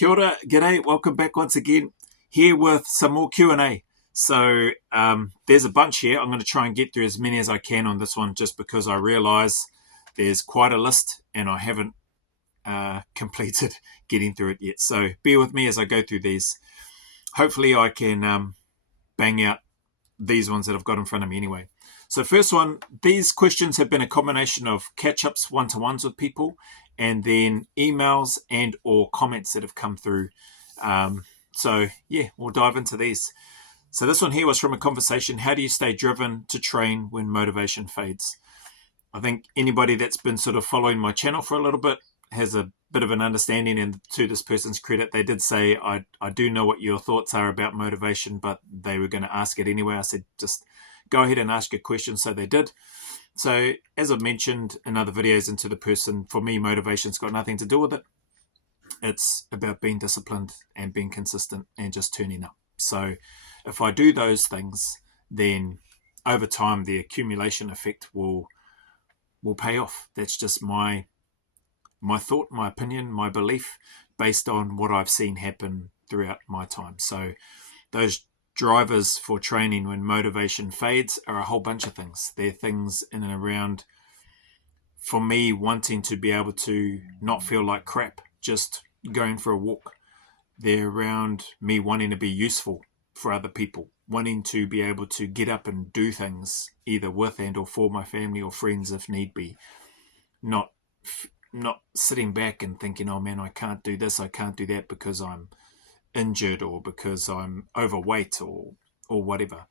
Kia ora, g'day, welcome back once again, here with some more Q&A. So there's a bunch here. I'm going to try and get through as many as I can on this one, just because I realise there's quite a list and I haven't completed getting through it yet. So bear with me as I go through these. Hopefully I can bang out these ones that I've got in front of me anyway. So first one, these questions have been a combination of catch-ups, one-to-ones with people, and then emails and or comments that have come through. So yeah, we'll dive into these. So this one here was from a conversation: how do you stay driven to train when motivation fades? I think anybody that's been sort of following my channel for a little bit has a bit of an understanding, and to this person's credit, they did say, I do know what your thoughts are about motivation, but they were going to ask it anyway. I said, just go ahead and ask your question. So they did. So as I've mentioned in other videos, and to the person, for me, motivation's got nothing to do with it. It's about being disciplined and being consistent and just turning up. So if I do those things, then over time, the accumulation effect will pay off. That's just my thought, my opinion, my belief, based on what I've seen happen throughout my time. So those drivers for training when motivation fades are a whole bunch of things. They're things in and around, for me, wanting to be able to not feel like crap just going for a walk. They're around me wanting to be useful for other people, wanting to be able to get up and do things either with and or for my family or friends if need be. Not sitting back and thinking, oh man, I can't do this, I can't do that because I'm injured or because I'm overweight or whatever.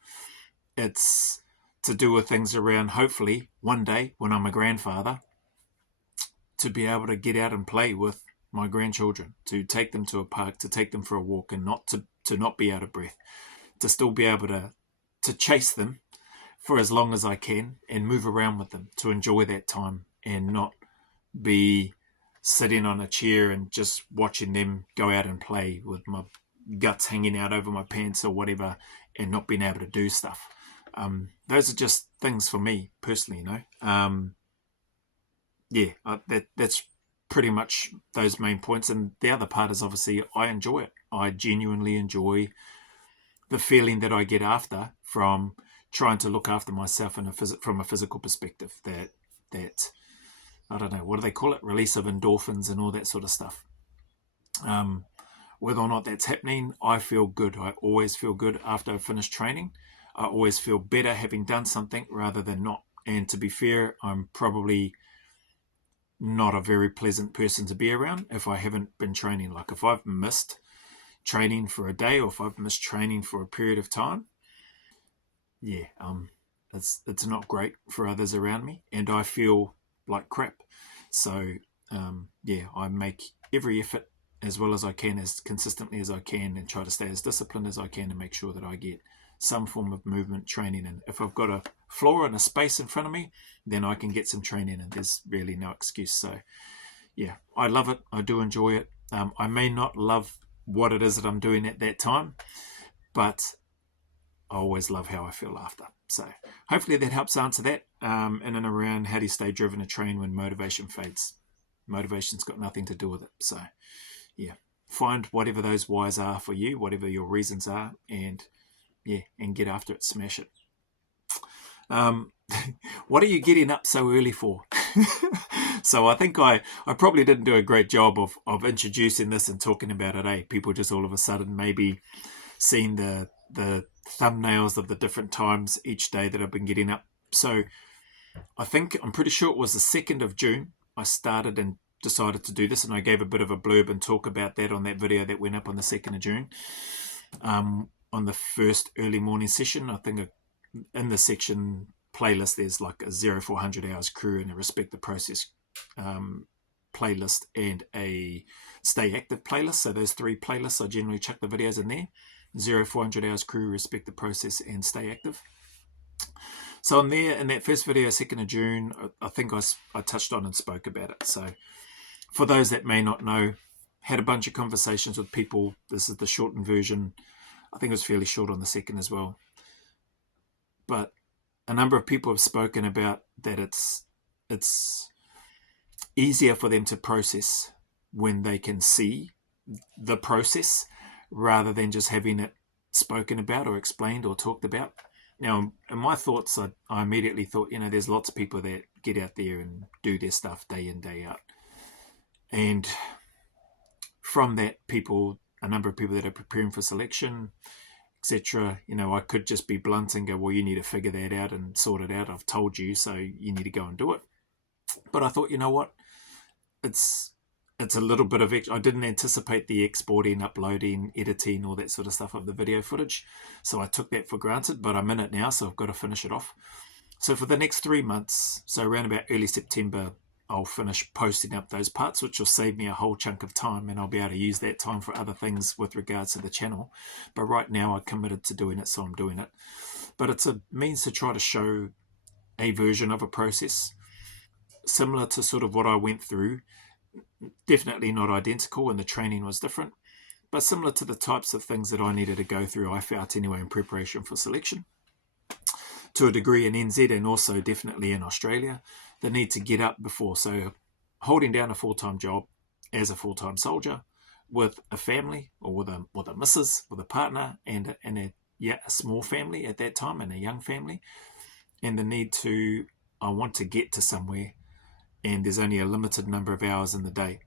It's to do with things around, hopefully one day when I'm a grandfather, to be able to get out and play with my grandchildren, to take them to a park, to take them for a walk, and not to not be out of breath, to still be able to chase them for as long as I can and move around with them, to enjoy that time and not be sitting on a chair and just watching them go out and play with my guts hanging out over my pants or whatever and not being able to do stuff. Those are just things for me personally, that's pretty much those main points. And the other part is obviously I enjoy it. I genuinely enjoy the feeling that I get after from trying to look after myself from a physical perspective. That I don't know, what do they call it? Release of endorphins and all that sort of stuff. Whether or not that's happening, I feel good. I always feel good after I finish training. I always feel better having done something rather than not. And to be fair, I'm probably not a very pleasant person to be around if I haven't been training. Like if I've missed training for a day or if I've missed training for a period of time, it's not great for others around me, and I feel like crap. So I make every effort as well as I can, as consistently as I can, and try to stay as disciplined as I can to make sure that I get some form of movement training. And if I've got a floor and a space in front of me, then I can get some training, and there's really no excuse. So yeah, I love it. I do enjoy it. I may not love what it is that I'm doing at that time, but I always love how I feel after. So hopefully that helps answer that. In and around, how do you stay driven to train when motivation fades? Motivation's got nothing to do with it. So yeah, find whatever those whys are for you, whatever your reasons are, and get after it, smash it. What are you getting up so early for? So I think I probably didn't do a great job of introducing this and talking about it. People just all of a sudden maybe seeing the thumbnails of the different times each day that I've been getting up. So I'm pretty sure it was the 2nd of June I started and decided to do this, and I gave a bit of a blurb and talk about that on that video that went up on the 2nd of June. On the first early morning session, I think in the section playlist there's like a 0400 hours crew and a respect the process playlist and a stay active playlist. So those three playlists, I generally chuck the videos in there: 0400 hours crew, respect the process, and stay active. So on there, in that first video, 2nd of June, I think I touched on and spoke about it. So for those that may not know, had a bunch of conversations with people. This is the shortened version. I think it was fairly short on the 2nd as well. But a number of people have spoken about that it's easier for them to process when they can see the process rather than just having it spoken about or explained or talked about. Now, in my thoughts, I immediately thought, there's lots of people that get out there and do their stuff day in, day out. And from that, a number of people that are preparing for selection, etc., I could just be blunt and go, well, you need to figure that out and sort it out. I've told you, so you need to go and do it. But I thought, you know what? It's a little bit of I didn't anticipate the exporting, uploading, editing, all that sort of stuff of the video footage. So I took that for granted, but I'm in it now, so I've got to finish it off. So for the next 3 months, so around about early September, I'll finish posting up those parts, which will save me a whole chunk of time, and I'll be able to use that time for other things with regards to the channel. But right now I committed to doing it, so I'm doing it. But it's a means to try to show a version of a process similar to sort of what I went through. Definitely not identical, and the training was different, but similar to the types of things that I needed to go through, I felt anyway, in preparation for selection. To a degree in NZ and also definitely in Australia, the need to get up before. So holding down a full-time job as a full-time soldier with a family, or with a missus, with a partner, and a small family at that time, and a young family, and the need to, I want to get to somewhere, and there's only a limited number of hours in the day,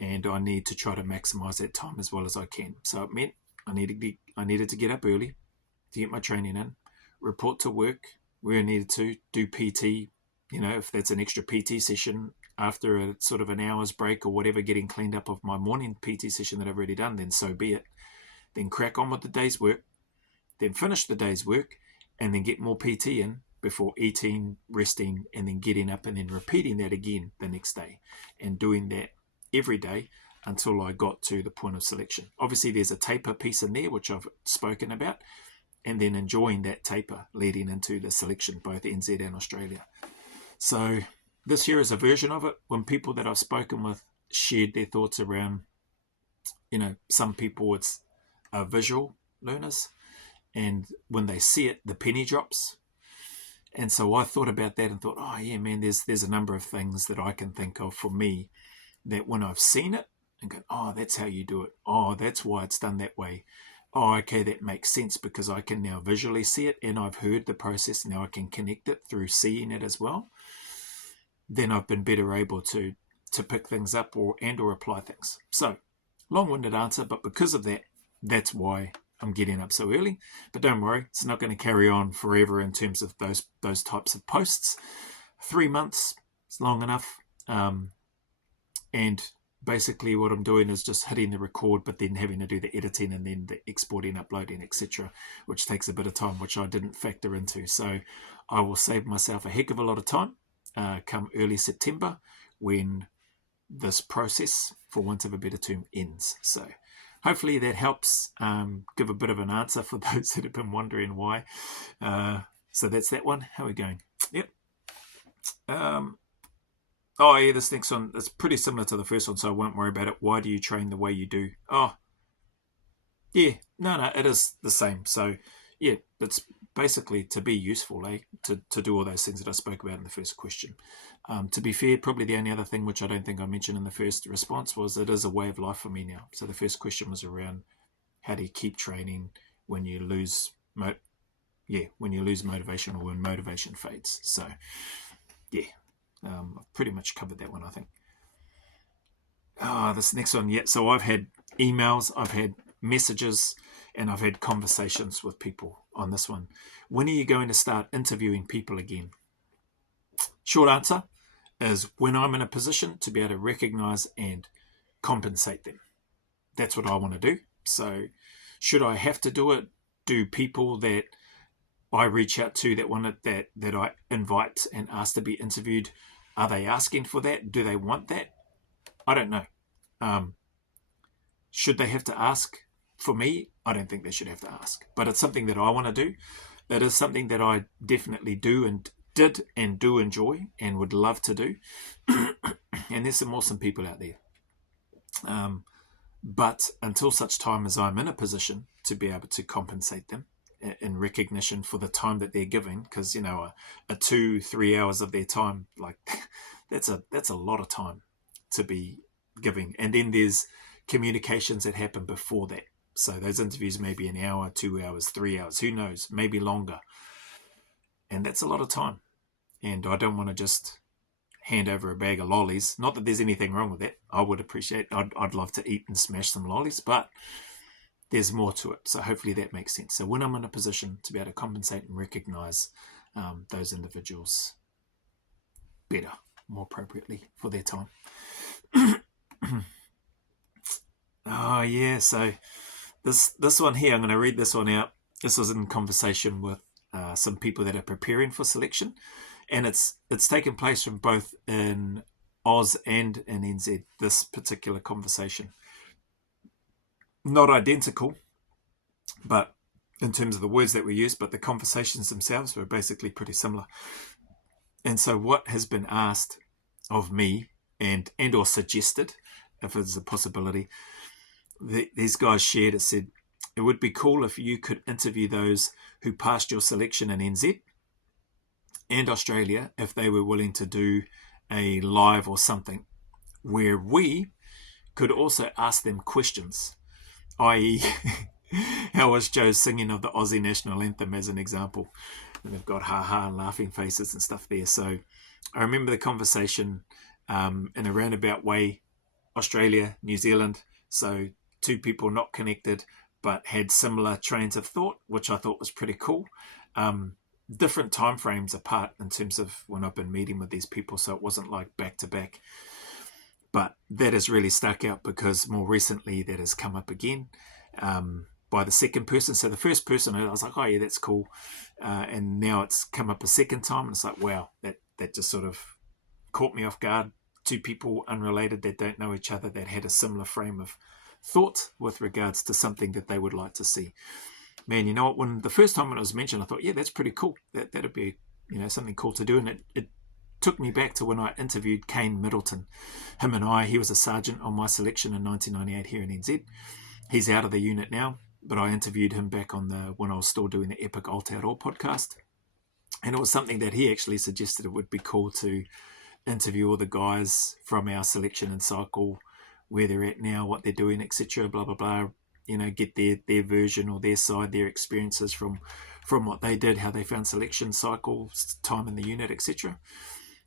and I need to try to maximize that time as well as I can. So it meant I needed to get up early to get my training in, report to work where I needed to, do PT, if that's an extra PT session after a sort of an hour's break or whatever, getting cleaned up of my morning PT session that I've already done, then so be it. Then crack on with the day's work, then finish the day's work, and then get more PT in before eating, resting, and then getting up and then repeating that again the next day, and doing that every day until I got to the point of selection. Obviously, there's a taper piece in there, which I've spoken about, and then enjoying that taper leading into the selection, both NZ and Australia. So this here is a version of it. When people that I've spoken with shared their thoughts around, some people it's visual learners, and when they see it, the penny drops. And so I thought about that and thought, oh yeah, man, there's a number of things that I can think of for me that when I've seen it and go, oh, that's how you do it. Oh, that's why it's done that way. Oh, okay, that makes sense because I can now visually see it, and I've heard the process. Now I can connect it through seeing it as well. Then I've been better able to pick things up or apply things. So, long-winded answer, but because of that, that's why I'm getting up so early. But don't worry, it's not going to carry on forever in terms of those types of posts. 3 months is long enough. And basically what I'm doing is just hitting the record, but then having to do the editing and then the exporting, uploading, etc., which takes a bit of time, which I didn't factor into. So I will save myself a heck of a lot of time come early September when this process, for want of a better term, ends. So hopefully that helps give a bit of an answer for those that have been wondering why. So that's that one. How are we going? Yep. Oh, yeah, this next one, it's pretty similar to the first one, so I won't worry about it. Why do you train the way you do? Oh, yeah, no, it is the same. So, yeah, it's basically to be useful, to do all those things that I spoke about in the first question. To be fair, probably the only other thing which I don't think I mentioned in the first response was it is a way of life for me now. So the first question was around how do you keep training when you lose motivation or when motivation fades. So, yeah. I've pretty much covered that one, I think. This next one, yeah. So I've had emails, I've had messages, and I've had conversations with people on this one. When are you going to start interviewing people again? Short answer is when I'm in a position to be able to recognize and compensate them. That's what I want to do. So should I have to do it? Do people that I reach out to that I invite and ask to be interviewed, are they asking for that? Do they want that? I don't know. Should they have to ask for me? I don't think they should have to ask. But it's something that I want to do. It is something that I definitely do and did and do enjoy and would love to do. And there's some awesome people out there. But until such time as I'm in a position to be able to compensate them in recognition for the time that they're giving, because a 2-3 hours of their time, like that's a lot of time to be giving. And then there's communications that happen before that. So those interviews may be an hour, 2 hours, 3 hours, who knows, maybe longer. And that's a lot of time. And I don't want to just hand over a bag of lollies. Not that there's anything wrong with that. I would appreciate, I'd love to eat and smash some lollies, but there's more to it. So hopefully that makes sense. So when I'm in a position to be able to compensate and recognize those individuals better, more appropriately for their time. Oh yeah, so this one here, I'm going to read this one out. This was in conversation with some people that are preparing for selection, and it's taken place from both in Oz and in NZ, this particular conversation. Not identical, but in terms of the words that were used, but the conversations themselves were basically pretty similar. And so what has been asked of me and or suggested, if it's a possibility, these guys shared, it said, it would be cool if you could interview those who passed your selection in NZ and Australia if they were willing to do a live or something where we could also ask them questions, i.e. how was Joe's singing of the Aussie national anthem as an example? And they've got ha-ha and laughing faces and stuff there. So I remember the conversation in a roundabout way, Australia, New Zealand, so two people not connected but had similar trains of thought, which I thought was pretty cool. Different time frames apart in terms of when I've been meeting with these people, so it wasn't like back to back. But that has really stuck out because more recently that has come up again by the second person. So the first person, I was like, oh yeah, that's cool. And now it's come up a second time, and it's like, wow, that just sort of caught me off guard. Two people unrelated that don't know each other that had a similar frame of thought with regards to something that they would like to see. Man, you know what? When the first time when it was mentioned, I thought, yeah, that's pretty cool. That'd be, something cool to do. And it took me back to when I interviewed Kane Middleton. He was a sergeant on my selection in 1998 here in NZ. He's out of the unit now, but I interviewed him back when I was still doing the Epic Aotearoa podcast. And it was something that he actually suggested it would be cool to interview all the guys from our selection and cycle, where they're at now, what they're doing, etc., blah, blah, blah, get their version or their side, their experiences from what they did, how they found selection cycles, time in the unit, etc.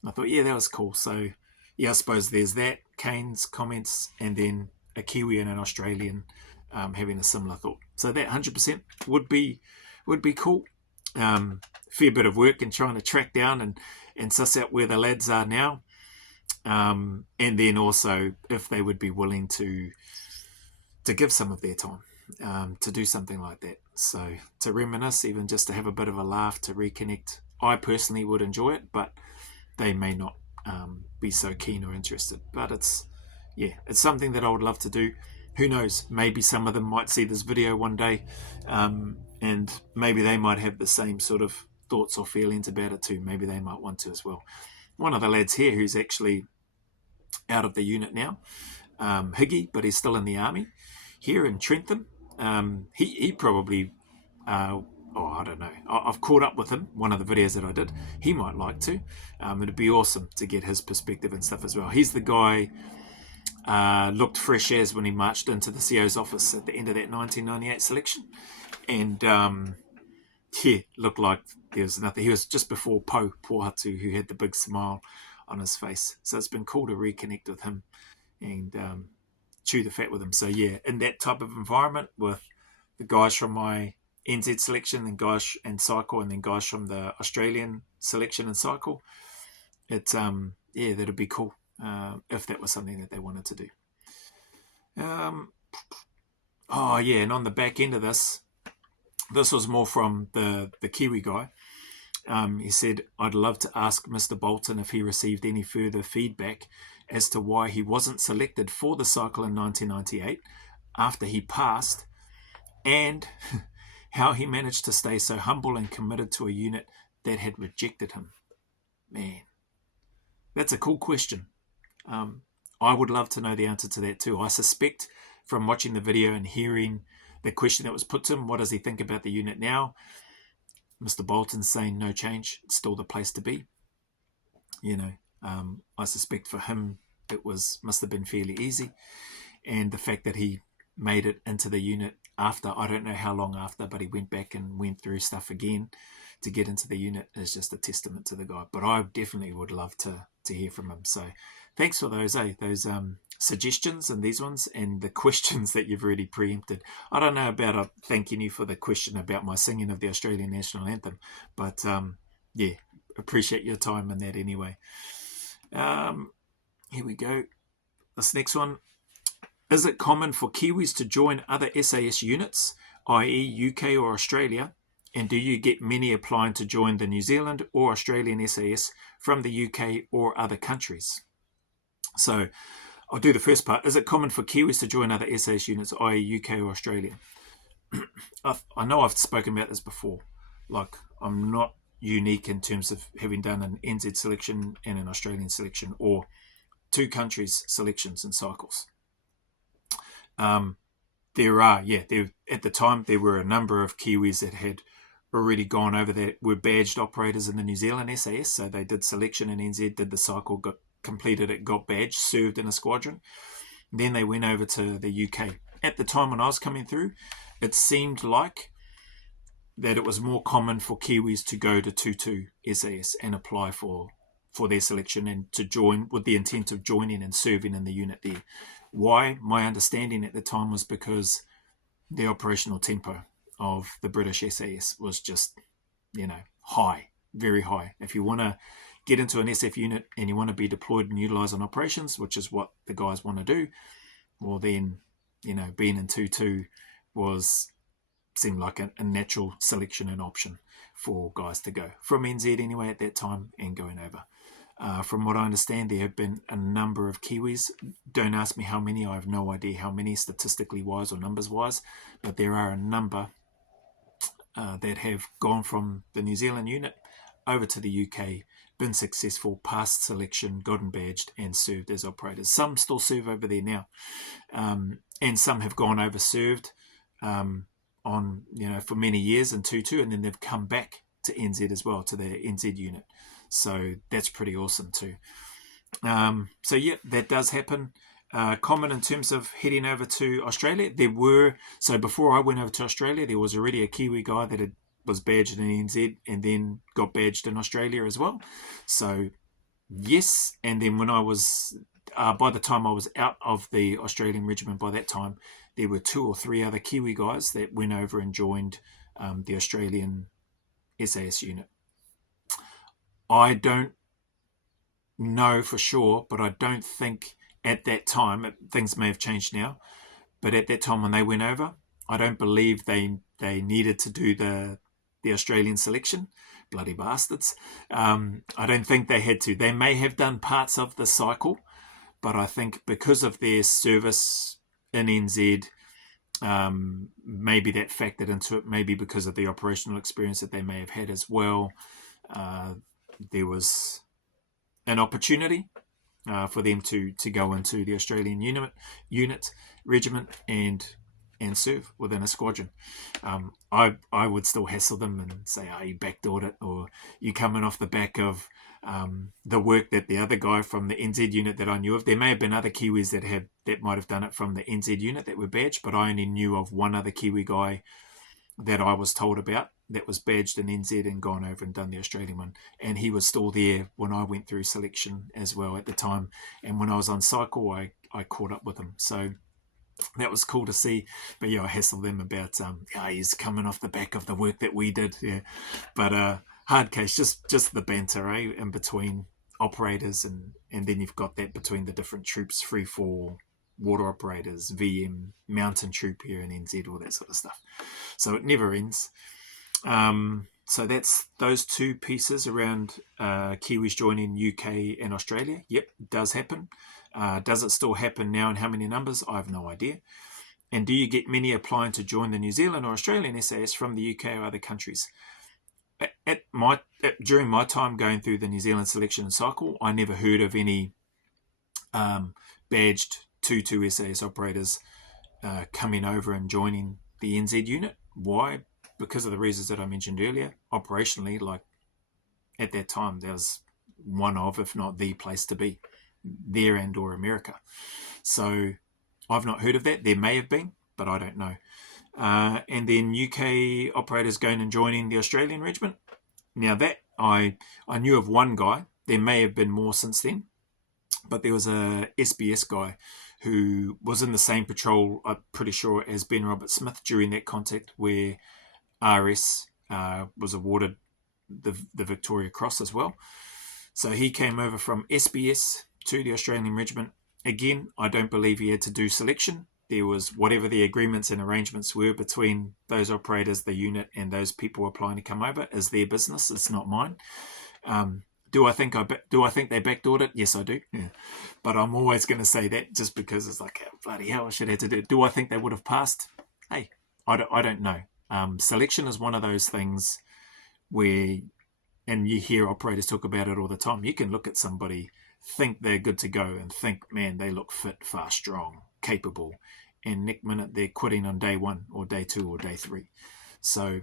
I thought, yeah, that was cool. So, yeah, I suppose there's that, Kane's comments, and then a Kiwi and an Australian having a similar thought. So that 100% would be cool. Fair bit of work in trying to track down and suss out where the lads are now. And then also if they would be willing to give some of their time to do something like that. So to reminisce, even just to have a bit of a laugh, to reconnect. I personally would enjoy it, but they may not be so keen or interested. But it's something that I would love to do. Who knows? Maybe some of them might see this video one day, and maybe they might have the same sort of thoughts or feelings about it too. Maybe they might want to as well. One of the lads here who's actually out of the unit now, Higgy, but he's still in the army here in Trentham. He probably, I don't know. I've caught up with him, one of the videos that I did. He might like to. It'd be awesome to get his perspective and stuff as well. He's the guy looked fresh as when he marched into the CO's office at the end of that 1998 selection. And looked like there was nothing. He was just before Pohatu, who had the big smile on his face. So it's been cool to reconnect with him and chew the fat with him. So yeah, in that type of environment with the guys from my NZ selection and guys and cycle, and then guys from the Australian selection and cycle, it's that'd be cool if that was something that they wanted to do. And on the back end of this was more from the Kiwi guy. He said, I'd love to ask Mr Bolton if he received any further feedback as to why he wasn't selected for the cycle in 1998 after he passed, and how he managed to stay so humble and committed to a unit that had rejected him. Man, that's a cool question. I would love to know the answer to that too. I suspect from watching the video and hearing the question that was put to him, what does he think about the unit now? Mr Bolton's saying no change, it's still the place to be. I suspect for him it must have been fairly easy. and the fact that he made it into the unit after, I don't know how long after, but he went back and went through stuff again to get into the unit is just a testament to the guy. But I definitely would love to hear from him. So thanks for those suggestions and these ones and the questions that you've already preempted. I don't know about thanking you for the question about my singing of the Australian National Anthem, but yeah, appreciate your time in that anyway. Here we go. This next one. Is it common for Kiwis to join other SAS units, i.e. UK or Australia? And do you get many applying to join the New Zealand or Australian SAS from the UK or other countries? So I'll do the first part. Is it common for Kiwis to join other SAS units, i.e. UK or Australia? I know I've spoken about this before. Like, I'm not unique in terms of having done an NZ selection and an Australian selection, or two countries selections and cycles. At the time, there were a number of Kiwis that had already gone over that were badged operators in the New Zealand SAS. So they did selection in NZ, did the cycle, got completed it, got badged, served in a squadron. Then they went over to the UK. At the time when I was coming through, it seemed like that it was more common for Kiwis to go to 22 SAS and apply for their selection and to join with the intent of joining and serving in the unit there. Why? My understanding at the time was because the operational tempo of the British SAS was just, high, very high. If you want to get into an SF unit and you want to be deployed and utilised on operations, which is what the guys want to do, well then, being in 2-2 seemed like a natural selection and option for guys to go. From NZ anyway at that time and going over. From what I understand, there have been a number of Kiwis. Don't ask me how many. I have no idea how many statistically wise or numbers wise, but there are a number that have gone from the New Zealand unit over to the UK, been successful, passed selection, gotten badged and served as operators. Some still serve over there now, and some have gone over served for many years in 2-2, and then they've come back to NZ as well, to their NZ unit. So that's pretty awesome too. So yeah, that does happen. Common in terms of heading over to Australia. So before I went over to Australia, there was already a Kiwi guy that was badged in NZ and then got badged in Australia as well. So yes, and then when I was, by the time I was out of the Australian regiment, by that time, there were 2 or 3 other Kiwi guys that went over and joined the Australian SAS unit. I don't know for sure, but I don't think at that time, things may have changed now, but at that time when they went over, I don't believe they needed to do the Australian selection. Bloody bastards. I don't think they had to. They may have done parts of the cycle, but I think because of their service in NZ, maybe that factored into it, maybe because of the operational experience that they may have had as well. There was an opportunity for them to go into the Australian unit regiment and serve within a squadron. I would still hassle them and say, you backdoored it, or you coming off the back of the work that the other guy from the NZ unit that I knew of. There may have been other Kiwis that might have done it from the NZ unit that were badged, but I only knew of one other Kiwi guy that I was told about that was badged in NZ and gone over and done the Australian one. And he was still there when I went through selection as well at the time. And when I was on cycle, I caught up with him. So that was cool to see. But yeah, I hassled them about, he's coming off the back of the work that we did. Yeah. But hard case, just the banter, in between operators. And then you've got that between the different troops, free fall, water operators, VM, mountain troop here in NZ, all that sort of stuff. So it never ends. So that's those two pieces around Kiwis joining UK and Australia. Yep, it does happen. Does it still happen now, and how many numbers? I have no idea. And do you get many applying to join the New Zealand or Australian SAS from the UK or other countries? During my time going through the New Zealand selection cycle, I never heard of any badged 2-2 SAS operators coming over and joining the NZ unit. Why? Because of the reasons that I mentioned earlier. Operationally, like at that time, there was one of, if not the place to be, there and or America. So I've not heard of that. There may have been, but I don't know. And then UK operators going and joining the Australian regiment. Now that I knew of one guy. There may have been more since then, but there was a SBS guy who was in the same patrol, I'm pretty sure, as Ben Roberts-Smith during that contact where RS was awarded the Victoria Cross as well. So he came over from SBS to the Australian regiment. Again, I don't believe he had to do selection. There was whatever the agreements and arrangements were between those operators, the unit, and those people applying to come over is their business. It's not mine. Do I think they backdoored it? Yes, I do. Yeah. But I'm always going to say that just because it's like, oh, bloody hell, I should have to do it. Do I think they would have passed? Hey, I don't know. Selection is one of those things where, and you hear operators talk about it all the time, you can look at somebody, think they're good to go, and think, man, they look fit, fast, strong, capable, and next minute they're quitting on day 1 or day 2 or day 3. So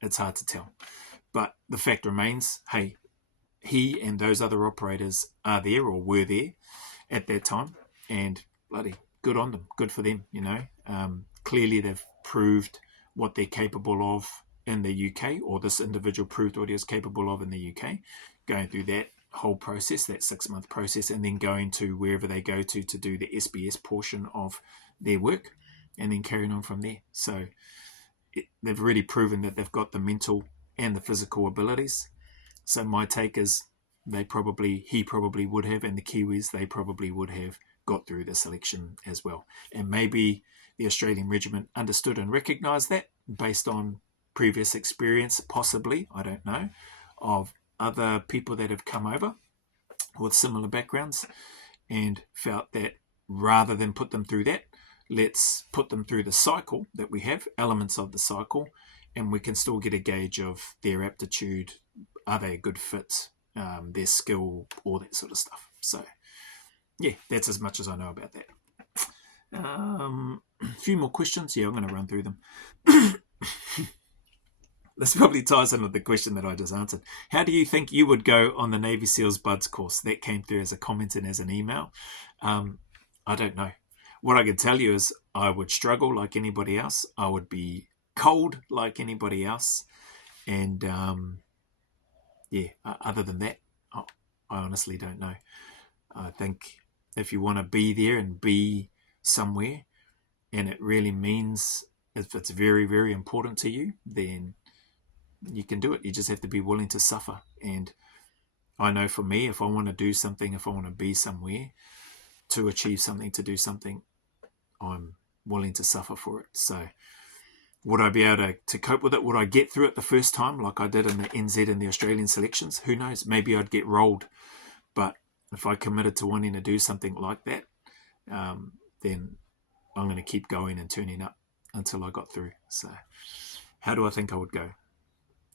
it's hard to tell. But the fact remains, hey, he and those other operators are there or were there at that time, and bloody good on them, good for them, you know. Clearly they've proved what they're capable of in the UK, or this individual proved what he was capable of in the UK, going through that whole process, that 6-month process, and then going to wherever they go to do the SBS portion of their work, and then carrying on from there. So they've really proven that they've got the mental and the physical abilities. So my take is he probably would have, and the Kiwis, they probably would have got through the selection as well. And maybe the Australian regiment understood and recognised that based on previous experience, possibly, I don't know, of other people that have come over with similar backgrounds, and felt that rather than put them through that, let's put them through the cycle that we have, elements of the cycle, and we can still get a gauge of their aptitude, are they a good fit, their skill, all that sort of stuff. So, yeah, that's as much as I know about that. A few more questions. Yeah, I'm going to run through them. This probably ties in with the question that I just answered. How do you think you would go on the Navy SEALs Buds course? That came through as a comment and as an email. I don't know. What I can tell you is I would struggle like anybody else. I would be cold like anybody else. And other than that, I honestly don't know. I think if you want to be there and be somewhere, and it really means, if it's very, very important to you, then you can do it. You just have to be willing to suffer. And I know for me, if I want to do something, if I want to be somewhere, to achieve something, to do something, I'm willing to suffer for it. So would I be able to cope with it? Would I get through it the first time like I did in the NZ and the Australian selections? Who knows? Maybe I'd get rolled. But if I committed to wanting to do something like that, then I'm going to keep going and turning up until I got through. So how do I think I would go?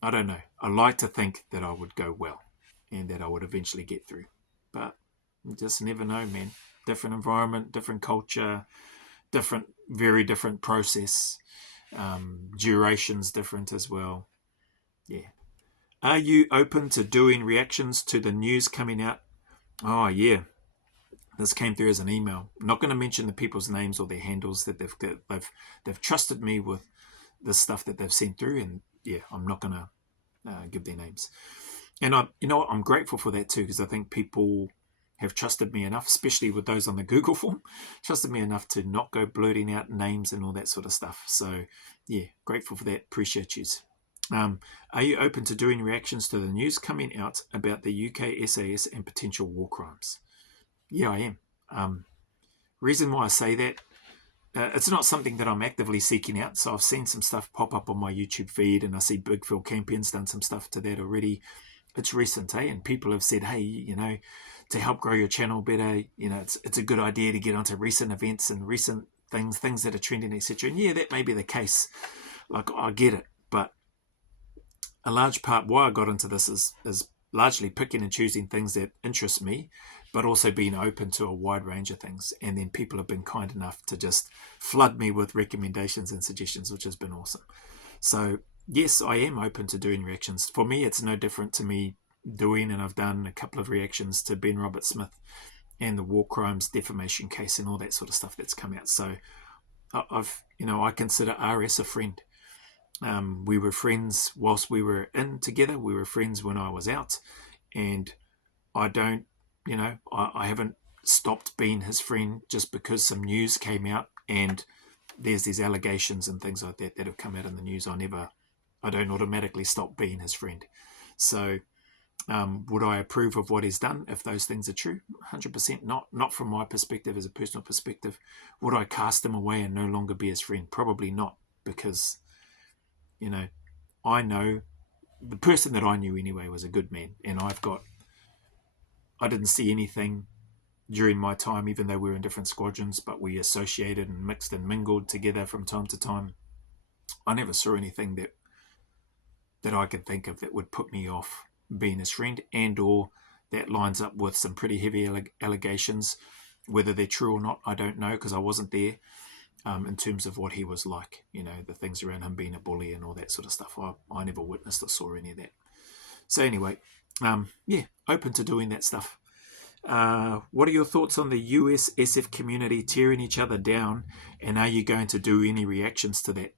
I don't know. I like to think that I would go well and that I would eventually get through. But you just never know, man. Different environment, different culture, very different process. Duration's different as well. Yeah. Are you open to doing reactions to the news coming out? Oh, yeah. This came through as an email. I'm not going to mention the people's names or their handles that they've trusted me with the stuff that they've sent through, and yeah, I'm not going to give their names. And I'm grateful for that too, because I think people have trusted me enough, especially with those on the Google form, trusted me enough to not go blurting out names and all that sort of stuff. So yeah, grateful for that. Appreciate you. Are you open to doing reactions to the news coming out about the UKSAS and potential war crimes? Yeah, I am. Reason why I say that, it's not something that I'm actively seeking out. So I've seen some stuff pop up on my YouTube feed, and I see Big Phil Campion's done some stuff to that already. It's recent, and people have said, hey, to help grow your channel better, it's a good idea to get onto recent events and recent things that are trending, etc. And yeah, that may be the case. Like, I get it, but a large part why I got into this is largely picking and choosing things that interest me, but also being open to a wide range of things. And then people have been kind enough to just flood me with recommendations and suggestions, which has been awesome. So yes, I am open to doing reactions. For me, it's no different to me doing, and I've done a couple of reactions to Ben Roberts-Smith and the war crimes defamation case and all that sort of stuff that's come out. So I consider RS a friend. We were friends whilst we were in together. We were friends when I was out, and I don't, I haven't stopped being his friend just because some news came out and there's these allegations and things like that have come out in the news. I don't automatically stop being his friend. So would I approve of what he's done if those things are true? 100% not from my perspective as a personal perspective. Would I cast him away and no longer be his friend? Probably not, because, I know the person that I knew anyway was a good man, and I didn't see anything during my time, even though we were in different squadrons, but we associated and mixed and mingled together from time to time. I never saw anything that I could think of that would put me off being his friend, and or that lines up with some pretty heavy allegations. Whether they're true or not, I don't know, because I wasn't there, in terms of what he was like, the things around him being a bully and all that sort of stuff. I never witnessed or saw any of that. So anyway, open to doing that stuff. What are your thoughts on the UKSF community tearing each other down, and are you going to do any reactions to that?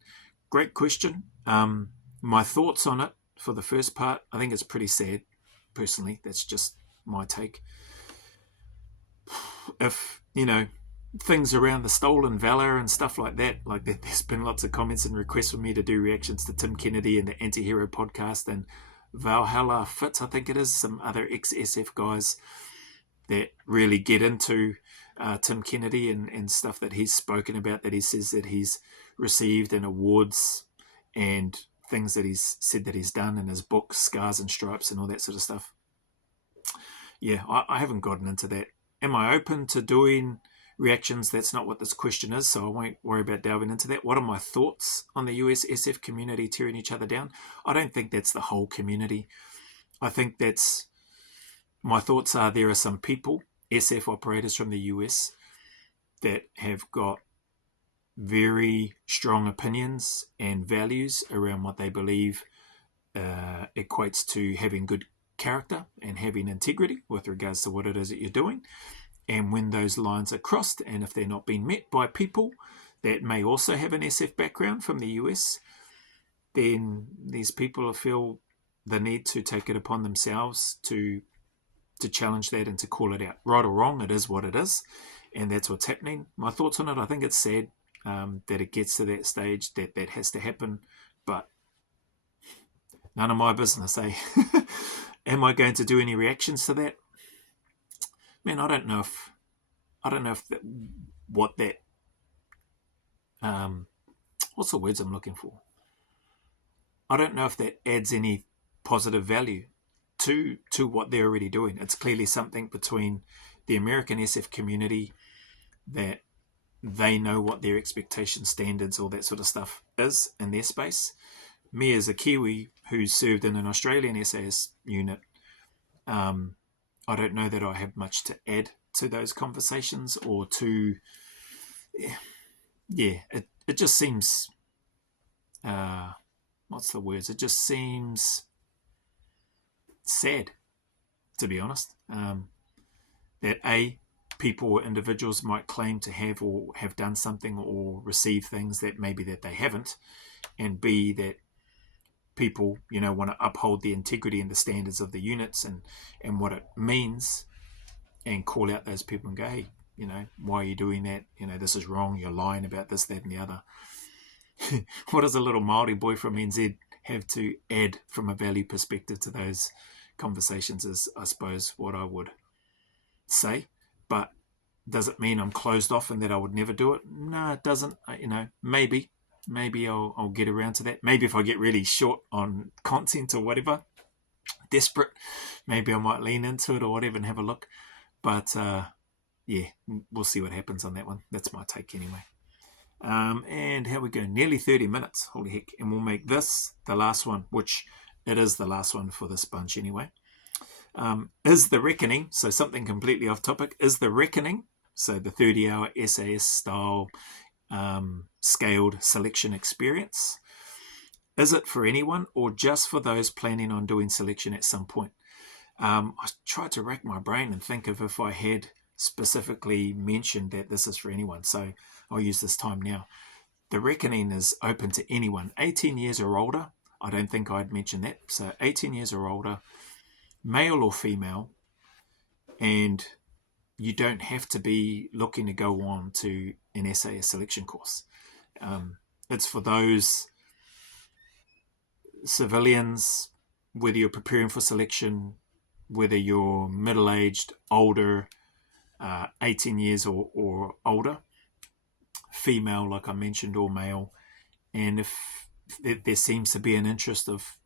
Great question. My thoughts on it, for the first part, I think it's pretty sad, personally. That's just my take. If, things around the stolen valor and stuff like that, there's been lots of comments and requests for me to do reactions to Tim Kennedy and the Anti-Hero podcast, and Valhalla Fitz, I think it is, some other ex-SF guys that really get into Tim Kennedy and stuff that he's spoken about, that he says that he's received in awards and things that he's said that he's done in his book, Scars and Stripes and all that sort of stuff. Yeah, I haven't gotten into that. Am I open to doing reactions? That's not what this question is, so I won't worry about delving into that. What are my thoughts on the UKSF community tearing each other down? I don't think that's the whole community. I think my thoughts are there are some people, SF operators from the US, that have got very strong opinions and values around what they believe equates to having good character and having integrity with regards to what it is that you're doing. And when those lines are crossed, and if they're not being met by people that may also have an SF background from the US, then these people feel the need to take it upon themselves to challenge that and to call it out. Right or wrong, it is what it is, and that's what's happening. My thoughts on it, I think it's sad that it gets to that stage, that has to happen, but none of my business, eh? Am I going to do any reactions to that? Man, I don't know if what's the words I'm looking for? I don't know if that adds any positive value to what they're already doing. It's clearly something between the American SF community that they know what their expectation standards, all that sort of stuff is in their space. Me as a Kiwi who served in an Australian SAS unit, I don't know that I have much to add to those conversations, or to, it just seems, what's the words? It just seems sad, to be honest, that people or individuals might claim to have or have done something or receive things that maybe that they haven't, and B, that people, want to uphold the integrity and the standards of the units and what it means, and call out those people and go, hey, why are you doing that? This is wrong. You're lying about this, that, and the other. What does a little Māori boy from NZ have to add from a value perspective to those conversations is, I suppose, what I would say. But does it mean I'm closed off and that I would never do it? No, it doesn't. Maybe I'll get around to that. Maybe if I get really short on content or whatever, desperate, maybe I might lean into it or whatever and have a look. But we'll see what happens on that one. That's my take anyway. And how we go? Nearly 30 minutes. Holy heck. And we'll make this the last one, which it is the last one for this bunch anyway. Is the Reckoning, so something completely off topic, is the Reckoning, so the 30-hour SAS style scaled selection experience, is it for anyone or just for those planning on doing selection at some point? I tried to rack my brain and think of if I had specifically mentioned that this is for anyone. So I'll use this time now. The reckoning is open to anyone, 18 years or older. I don't think I'd mentioned that. So 18 years or older, male or female, and you don't have to be looking to go on to an SAS selection course. It's for those civilians, whether you're preparing for selection, whether you're middle-aged, older, 18 years or older, female, like I mentioned, or male. And if there seems to be an interest of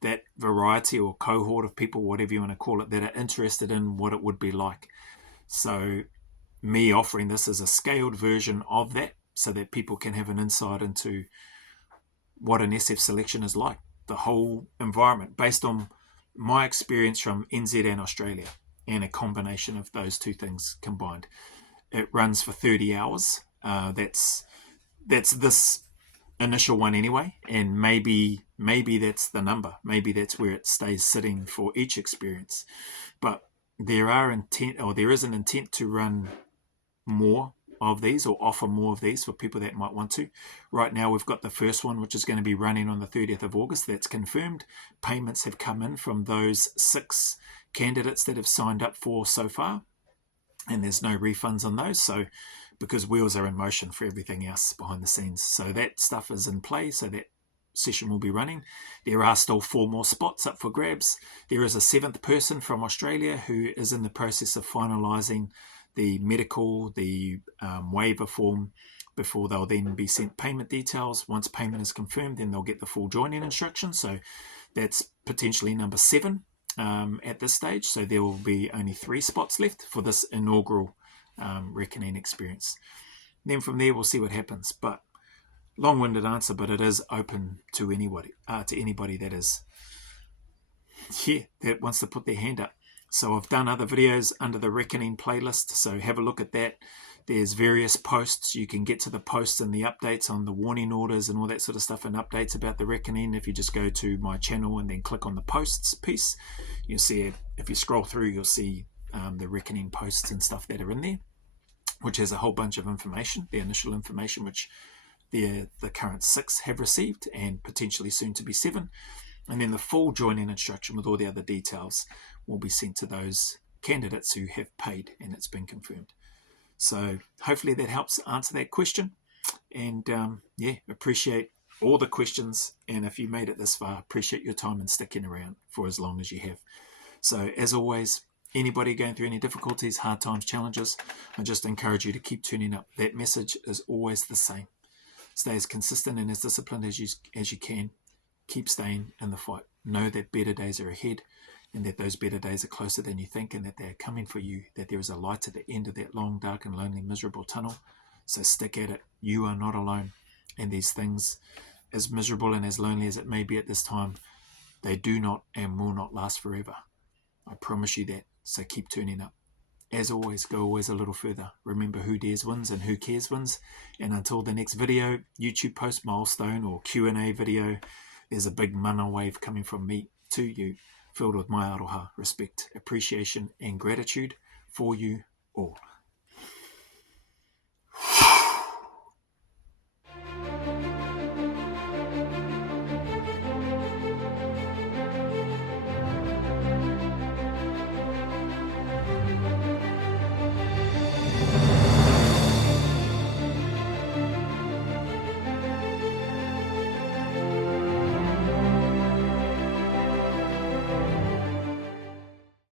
that variety or cohort of people, whatever you want to call it, that are interested in what it would be like. So me offering this as a scaled version of that so that people can have an insight into what an SF selection is like, the whole environment, based on my experience from NZ and Australia, and a combination of those two things combined. It runs for 30 hours. That's this initial one anyway, and maybe that's the number. Maybe that's where it stays sitting for each experience. But there is an intent to run more of these, or offer more of these for people that might want to. Right now we've got the first one, which is going to be running on the 30th of August. That's confirmed. Payments have come in from those 6 candidates that have signed up for so far, and there's no refunds on those, so because wheels are in motion for everything else behind the scenes. So that stuff is in play, so that session will be running. There are still 4 more spots up for grabs. There is a 7th person from Australia who is in the process of finalising the medical, the waiver form, before they'll then be sent payment details. Once payment is confirmed, then they'll get the full joining instructions. So that's potentially number 7 at this stage. So there will be only 3 spots left for this inaugural reckoning experience. Then from there, we'll see what happens. But long-winded answer, but it is open to anybody that is, that wants to put their hand up. So I've done other videos under the Reckoning playlist, so have a look at that. There's various posts. You can get to the posts and the updates on the warning orders and all that sort of stuff, and updates about the Reckoning. If you just go to my channel and then click on the posts piece, you'll see it. If you scroll through, you'll see the Reckoning posts and stuff that are in there, which has a whole bunch of information, the initial information, which the current 6 have received, and potentially soon to be 7. And then the full joining instruction with all the other details will be sent to those candidates who have paid and it's been confirmed. So hopefully that helps answer that question. And appreciate all the questions. And if you made it this far, appreciate your time and sticking around for as long as you have. So as always, anybody going through any difficulties, hard times, challenges, I just encourage you to keep tuning up. That message is always the same. Stay as consistent and as disciplined as you can. Keep staying in the fight. Know that better days are ahead, and that those better days are closer than you think, and that they're coming for you, that there is a light at the end of that long, dark and lonely, miserable tunnel. So stick at it. You are not alone. And these things, as miserable and as lonely as it may be at this time, they do not and will not last forever. I promise you that. So keep turning up. As always, go always a little further. Remember, who dares wins and who cares wins. And until the next video, YouTube post milestone or Q&A video, there's a big mana wave coming from me to you, filled with my aroha, respect, appreciation, and gratitude for you all.